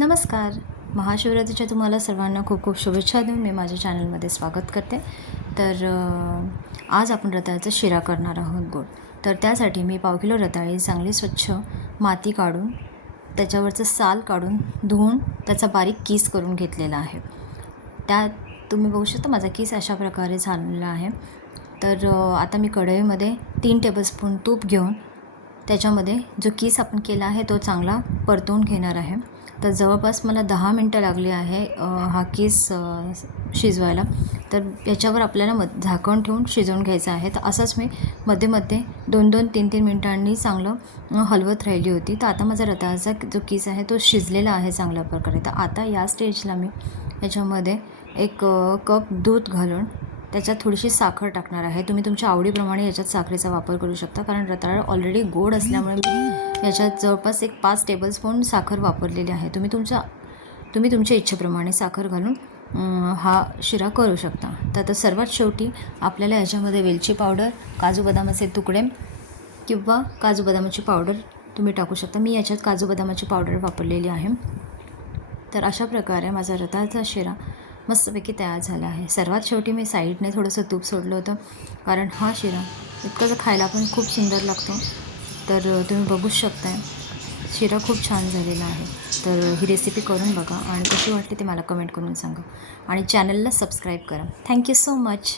नमस्कार. महाशिवरात्रीच्या तुम्हाला सर्वांना खूप खूप शुभेच्छा देऊन मी माझ्या चॅनलमध्ये स्वागत करते. तर आज आपण रताळ्याचा शिरा करणार आहोत गोड. तर त्यासाठी मी पाव किलो रताळी चांगली स्वच्छ माती काढून त्याच्यावरचं साल काढून धुवून त्याचा बारीक कीस करून घेतलेला आहे. त्या तुम्ही बघू शकता माझा कीस अशा प्रकारे झालेला आहे. तर आता मी कढईमध्ये तीन टेबलस्पून तूप घेऊन त्याच्यामध्ये जो कीस आपण केला आहे तो चांगला परतवून घेणार आहे. तर जवळपास मला दहा मिनटं लागली आहे हा केस शिजवायला. तर याच्यावर आपल्याला म झाकण ठेवून शिजवून घ्यायचं आहे. तर असंच मी मध्ये मध्ये दोन दोन तीन तीन मिनटांनी चांगलं हलवत राहिली होती. तर आता माझा रताळाचा जो केस आहे तो शिजलेला आहे चांगल्या प्रकारे. तर आता या स्टेजला मी याच्यामध्ये एक कप दूध घालून त्याच्यात थोडीशी साखर टाकणार आहे. तुम्ही तुमच्या आवडीप्रमाणे याच्यात साखरेचा वापर करू शकता कारण रताळ ऑलरेडी गोड असल्यामुळे मी याच्यात जवळपास एक पाच टेबलस्पून साखर वापरलेली आहे. तुम्ही तुमच्या तुम्ही तुमच्या इच्छेप्रमाणे साखर घालून हा शिरा करू शकता. तर आता सर्वात शेवटी आपल्याला याच्यामध्ये वेलची पावडर काजू बदामाचे तुकडे किंवा काजू बदामाची पावडर तुम्ही टाकू शकता. मी याच्यात काजू बदामाची पावडर वापरलेली आहे. तर अशा प्रकारे माझा रताचा शिरा मस्तपैकी तयार झाला आहे. सर्वात शेवटी मी साईडने थोडंसं तूप सोडलं होतं कारण हा शिरा इतकं खायला पण खूप सुंदर लागतो. तर तुम्ही बघूच शकताय. शिरा खूप छान झालेला आहे. तर ही रेसिपी करून बघा आणि कशी वाटली ते मला कमेंट करून सांगा. आणि चॅनलला सबस्क्राईब करा. Thank you so much